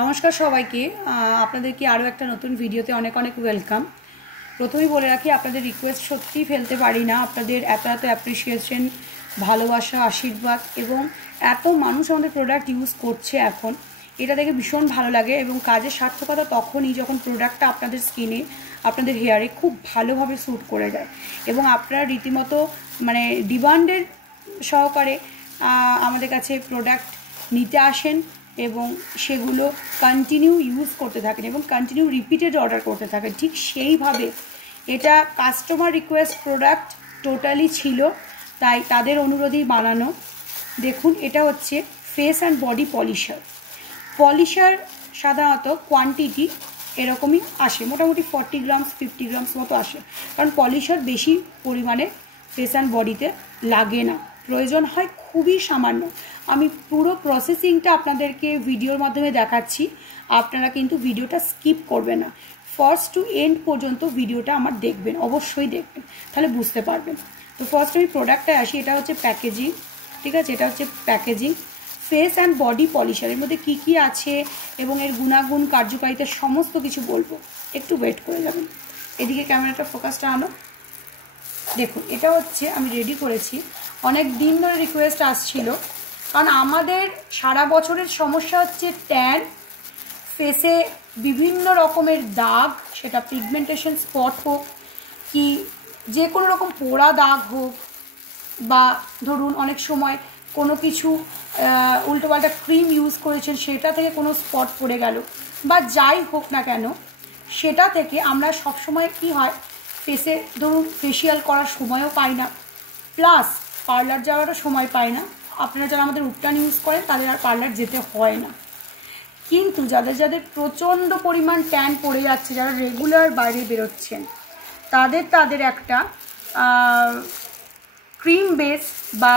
নমস্কার সবাইকে। আপনাদেরকে আরও একটা নতুন ভিডিওতে অনেক অনেক ওয়েলকাম। প্রথমেই বলে রাখি, আপনাদের রিকোয়েস্ট সত্যিই ফেলতে পারি না। আপনাদের এত এত অ্যাপ্রিসিয়েশন, ভালোবাসা, আশীর্বাদ এবং এত মানুষ আমাদের প্রোডাক্ট ইউজ করছে এখন, এটা দেখে ভীষণ ভালো লাগে। এবং কাজের সার্থকতা তখনই যখন প্রোডাক্টটা আপনাদের স্কিনে, আপনাদের হেয়ারে খুব ভালোভাবে স্যুট করে যায় এবং আপনারা রীতিমতো মানে ডিমান্ডের সহকারে আমাদের কাছে প্রোডাক্ট নিতে আসেন এবং সেগুলো কন্টিনিউ ইউজ করতে থাকেন এবং কন্টিনিউ রিপিটেড অর্ডার করতে থাকেন। ঠিক সেইভাবে এটা কাস্টমার রিকোয়েস্ট প্রোডাক্ট টোটালি ছিল, তাই তাদের অনুরোধেই বানানো। দেখুন, এটা হচ্ছে ফেস অ্যান্ড বডি পলিশার। সাধারণত কোয়ান্টিটি এরকমই আসে, মোটামুটি 40 গ্রামস 50 গ্রামস মতো আসে, কারণ পলিশার বেশি পরিমাণে ফেস অ্যান্ড বডিতে লাগে না, প্রয়োজন হয় খুবই সামান্য। আমি পুরো প্রসেসিংটা আপনাদেরকে ভিডিওর মাধ্যমে দেখাচ্ছি, আপনারা কিন্তু ভিডিওটা স্কিপ করবেন না, ফার্স্ট টু এন্ড পর্যন্ত ভিডিওটা আমার দেখবেন, অবশ্যই দেখবেন, তাহলে বুঝতে পারবেন। তো ফার্স্ট আমি প্রোডাক্টটা আসি। এটা হচ্ছে প্যাকেজিং, ঠিক আছে, এটা হচ্ছে packaging face and body polisher. এর মধ্যে কী কী আছে এবং এর গুণাগুণ, কার্যকারিতা সমস্ত কিছু বলবো, একটু ওয়েট করে যাবেন। এদিকে ক্যামেরাটা ফোকাসটা আনো। দেখুন, এটা হচ্ছে আমি রেডি করেছি, অনেক দিন ধরে রিকোয়েস্ট আসছিল, কারণ আমাদের সারা বছরের সমস্যা হচ্ছে ট্যান, ফেসে বিভিন্ন রকমের দাগ, সেটা পিগমেন্টেশন স্পট হোক কি যে কোনো রকম পোড়া দাগ হোক, বা ধরুন অনেক সময় কোনো কিছু উল্টোপাল্টা ক্রিম ইউজ করেছেন সেটা থেকে কোনো স্পট পড়ে গেল, বা যাই হোক না কেন, সেটা থেকে আমরা সবসময় কি হয়, ফেসে ধরুন ফেসিয়াল করার সময়ও পাই না, প্লাস পার্লার যাওয়ারও সময় পাই না। আপনারা যারা আমাদের উপটান ইউজ করেন তাদের আর পার্লার যেতে হয় না, কিন্তু যাদের যাদের প্রচণ্ড পরিমাণ ট্যান পড়ে যাচ্ছে, যারা রেগুলার বাইরে বেরোচ্ছেন, তাদের একটা ক্রিম বেস বা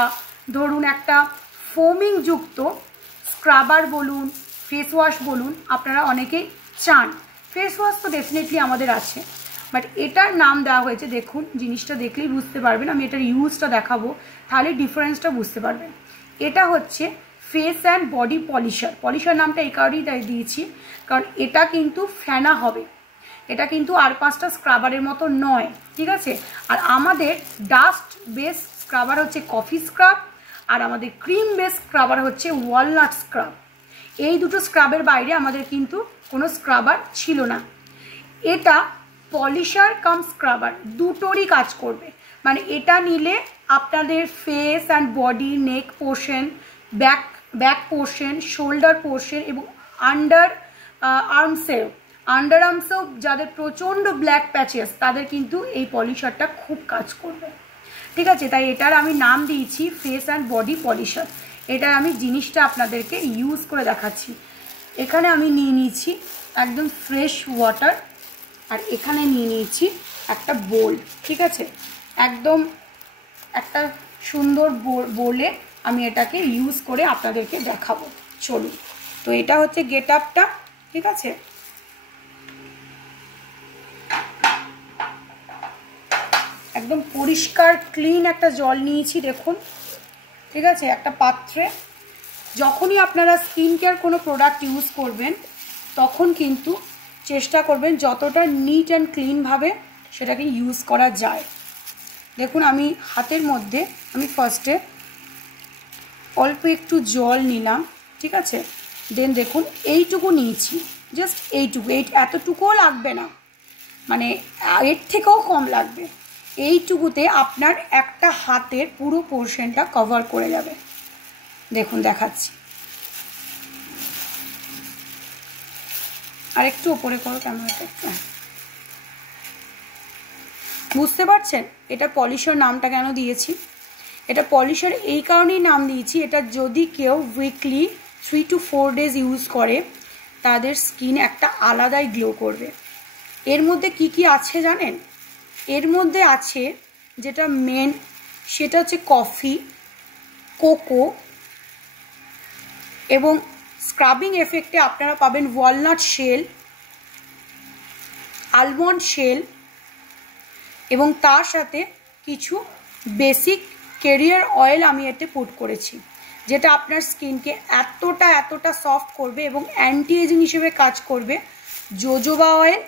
ধরুন একটা ফোমিং যুক্ত স্ক্রাবার বলুন, ফেস ওয়াশ বলুন, আপনারা অনেকেই চান। ফেস ওয়াশ তো ডেফিনেটলি আমাদের আছে, বাট এটার নাম দেওয়া হয়েছে, দেখুন জিনিসটা দেখলেই বুঝতে পারবেন, আমি এটার ইউজটা দেখাবো, তাহলে ডিফারেন্সটা বুঝতে পারবেন। এটা হচ্ছে ফেস অ্যান্ড বডি পলিশার নামটা এই কারণেই দিয়েছি, কারণ এটা কিন্তু ফেনা হবে, এটা কিন্তু আর 5টা স্ক্রাবারের মতো নয়, ঠিক আছে। আর আমাদের ডাস্ট বেস স্ক্রাবার হচ্ছে কফি স্ক্রাব, আর আমাদের ক্রিম বেস স্ক্রাবার হচ্ছে ওয়ালনাট স্ক্রাব। এই দুটো স্ক্রাবের বাইরে আমাদের কিন্তু কোনো স্ক্রাবার ছিল না। এটা পলিশার কাম স্ক্রাবার দুটোরই কাজ করবে, মানে এটা নিলে আপনাদের face and body, neck portion, back portion, shoulder portion এবং আন্ডার আর্মসেও যাদের প্রচণ্ড ব্ল্যাক প্যাচেস, তাদের কিন্তু এই পলিশারটা খুব কাজ করবে, ঠিক আছে। তাই এটার আমি নাম দিয়েছি ফেস অ্যান্ড বডি পলিশার। এটার আমি জিনিসটা আপনাদেরকে ইউজ করে দেখাচ্ছি। এখানে আমি নিয়ে নিয়েছি একদম ফ্রেশ ওয়াটার, আর এখানে নিয়ে নিয়েছি একটা বোল, ঠিক আছে, একদম একটা সুন্দর বোলে আমি এটাকে ইউজ করে আপনাদেরকে দেখাবো। চলুন, তো এটা হচ্ছে গেট আপটা, ঠিক আছে। একদম পরিষ্কার ক্লিন একটা জল নিয়েছি, দেখুন, ঠিক আছে, একটা পাত্রে। যখনই আপনারা স্কিন কেয়ার কোনো প্রোডাক্ট ইউজ করবেন, তখন কিন্তু চেষ্টা করবেন যতটা নিট অ্যান্ড ক্লিনভাবে সেটাকে ইউজ করা যায়। দেখুন, আমি হাতের মধ্যে আমি ফার্স্টে অল্প একটু জল নিলাম, ঠিক আছে, দেন দেখুন এইটুকু নিয়েছি, জাস্ট এইটুকু, এতটুকুও লাগবে না, মানে এর থেকেও কম লাগবে। এইটুকুতে আপনার একটা হাতের পুরো পোর্শনটা কভার করে যাবে। দেখুন দেখাচ্ছি, আর একটু ওপরে করো ক্যামেরাটা একটু, বুঝতে পারছেন এটা পলিশার নামটা কেন দিয়েছি। এটা পলিশার এই কারণেই নাম দিয়েছি, এটা যদি কেউ উইকলি 3 to 4 days ইউজ করে, তাদের স্কিন একটা আলাদাই গ্লো করবে। এর মধ্যে কি কি আছে জানেন? এর মধ্যে আছে যেটা মেন, সেটা হচ্ছে কফি, কোকো, এবং স্ক্রাবিং এফেক্টে আপনারা পাবেন ওয়ালনাট শেল, আলমন্ড শেল, এবং তার সাথে কিছু বেসিক কেরিয়ার অয়েল আমি এতে পুট করেছি। যেটা আপনার স্কিনকে এতটা সফট করবে এবং অ্যান্টি এজিং হিসেবে কাজ করবে। জোজোবা অয়েল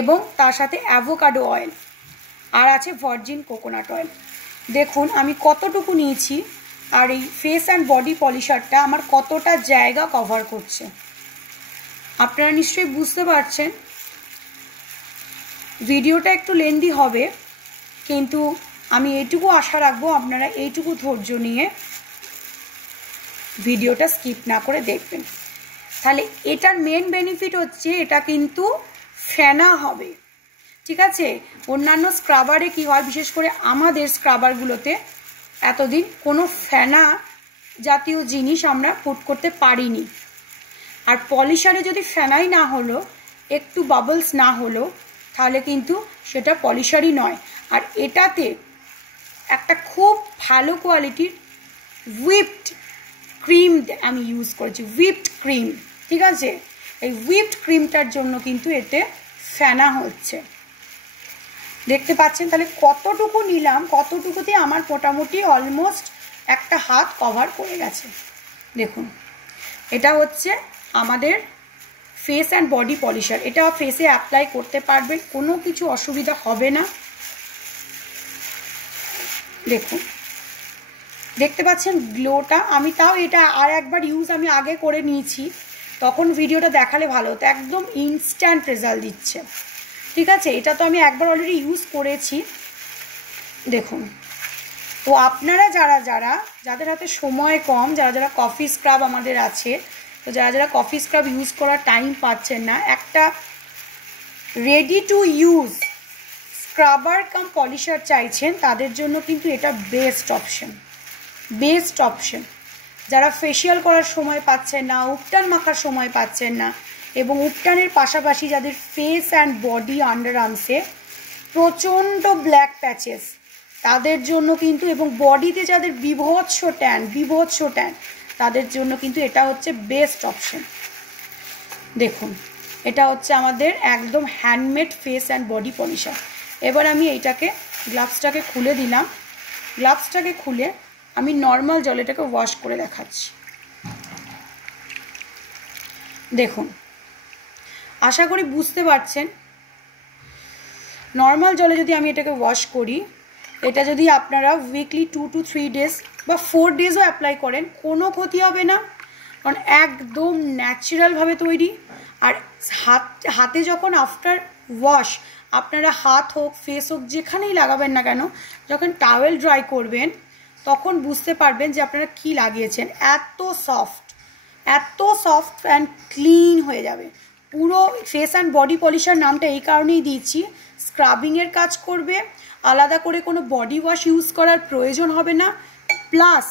এবং তার সাথে অ্যাভোকাডো অয়েল, আর আছে ভার্জিন কোকোনাট অয়েল। দেখুন আমি কতটুকু নিয়েছি, আর এই ফেস অ্যান্ড বডি পলিশারটা আমার কতটা জায়গা কভার করছে আপনারা নিশ্চয়ই বুঝতে পারছেন। ভিডিওটা একটু লেন্দি হবে, কিন্তু আমি এইটুকু আশা রাখবো আপনারা এইটুকু ধৈর্য নিয়ে ভিডিওটা স্কিপ না করে দেখবেন। তাহলে এটার মেন বেনিফিট হচ্ছে এটা কিন্তু ফেনা হবে, ঠিক আছে। অন্যান্য স্ক্রাবারে কি হয়, বিশেষ করে আমাদের স্ক্রাবারগুলোতে এতদিন কোনো ফেনা জাতীয় জিনিস আমরা পুট করতে পারিনি। আর পলিশারে যদি ফেনাই না হলো, একটু বাবলস না হলো, তাহলে কিন্তু সেটা পলিশারই নয়। আর এটাতে একটা খুব ভালো কোয়ালিটির হুইপড ক্রিম আমি ইউজ করেছি, হুইপড ক্রিম, ঠিক আছে। এই হুইপড ক্রিমটার জন্য কিন্তু এতে ফেনা হচ্ছে, দেখতে পাচ্ছেন। তাহলে কতটুকু নিলাম, কতটুকুতে আমার মোটামুটি অলমোস্ট একটা হাত কভার করে গেছে। দেখুন এটা হচ্ছে আমাদের ফেস অ্যান্ড বডি পলিশার। এটা ফেসে অ্যাপ্লাই করতে পারবেন, কোনো কিছু অসুবিধা হবে না। দেখুন দেখতে পাচ্ছেন গ্লোটা। আমি তাও এটা আর একবার ইউজ আমি আগে করে নিয়েছি, তখন ভিডিওটা দেখালে ভালো হতো। একদম ইনস্ট্যান্ট রেজাল্ট দিচ্ছে, ঠিক আছে। এটা তো আমি একবার অলরেডি ইউজ করেছি। দেখুন, তো আপনারা যাদের হাতে সময় কম, যারা কফি স্ক্রাব আমাদের আছে, তো যারা কফি স্ক্রাব ইউজ করার টাইম পাচ্ছেন না, একটা ready to use scrubber cum polisher চাইছেন, তাদের জন্য কিন্তু এটা বেস্ট অপশন। যারা ফেশিয়াল করার সময় পাচ্ছেন না, উপটান মাখার সময় পাচ্ছেন না, এবং উপটানের পাশাপাশি যাদের ফেস অ্যান্ড বডি আন্ডার আর্মসে প্রচণ্ড ব্ল্যাক প্যাচেস, তাদের জন্য কিন্তু, এবং বডিতে যাদের বিভৎস ট্যান, তাদের জন্য কিন্তু এটা হচ্ছে বেস্ট অপশন। দেখুন এটা হচ্ছে আমাদের একদম handmade face and body polisher. এবার আমি এইটাকে গ্লাভসটাকে খুলে দিলাম। গ্লাভসটাকে খুলে আমি নর্মাল জলে এটাকে ওয়াশ করে দেখাচ্ছি। দেখুন আশা করি বুঝতে পারছেন, নর্মাল জলে যদি আমি এটাকে ওয়াশ করি, এটা যদি আপনারা উইকলি 2 to 3 ডেজ বা 4 ডেজও অ্যাপ্লাই করেন, কোনো ক্ষতি হবে না, কারণ একদম ন্যাচারালভাবে তৈরি। আর হাতে যখন আফটার ওয়াশ আপনারা হাত হোক, ফেস হোক, যেখানেই লাগাবেন না কেন, যখন টাওয়েল ড্রাই করবেন তখন বুঝতে পারবেন যে আপনারা কি লাগিয়েছেন। এত সফট অ্যান্ড ক্লিন হয়ে যাবে পুরো। ফেস অ্যান্ড বডি পলিশার নামটা এই কারণেই দিয়েছি, স্ক্রাবিংয়ের কাজ করবে, আলাদা করে কোনো বডি ওয়াশ ইউজ করার প্রয়োজন হবে না, প্লাস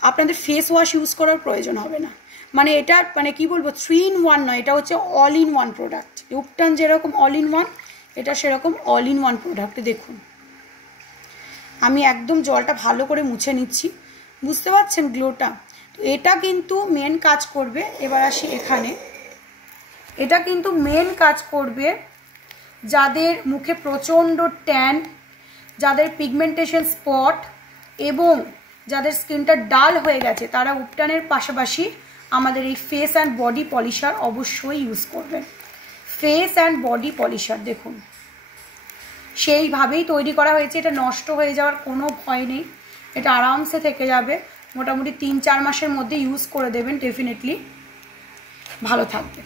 আপনাদের ফেস ওয়াশ ইউজ করার প্রয়োজন হবে না। মানে এটা মানে কি বলবো, 3 in 1 নয়, এটা হচ্ছে অল ইন ওয়ান প্রোডাক্ট। উপটান যেরকম অল ইন ওয়ান, এটা সেরকম অল ইন ওয়ান প্রোডাক্ট। দেখুন আমি একদম জলটা ভালো করে মুছে নিচ্ছি, বুঝতে পারছেন গ্লোটা। তো এটা কিন্তু মেন কাজ করবে। এবার আসি এখানে, এটা কিন্তু মেন কাজ করবে যাদের মুখে প্রচণ্ড ট্যান, যাদের পিগমেন্টেশন স্পট, এবং যাদের স্কিনটা ডাল হয়ে গেছে, তারা উপটানের পাশাপাশি আমাদের এই ফেস অ্যান্ড বডি পলিশার অবশ্যই ইউজ করবেন। ফেস অ্যান্ড বডি পলিশার দেখুন সেইভাবেই তৈরি করা হয়েছে, এটা নষ্ট হয়ে যাওয়ার কোনো ভয় নেই, এটা আরামসে থেকে যাবে। মোটামুটি 3-4 মাসের মধ্যে ইউজ করে দেবেন, ডেফিনেটলি ভালো থাকবে।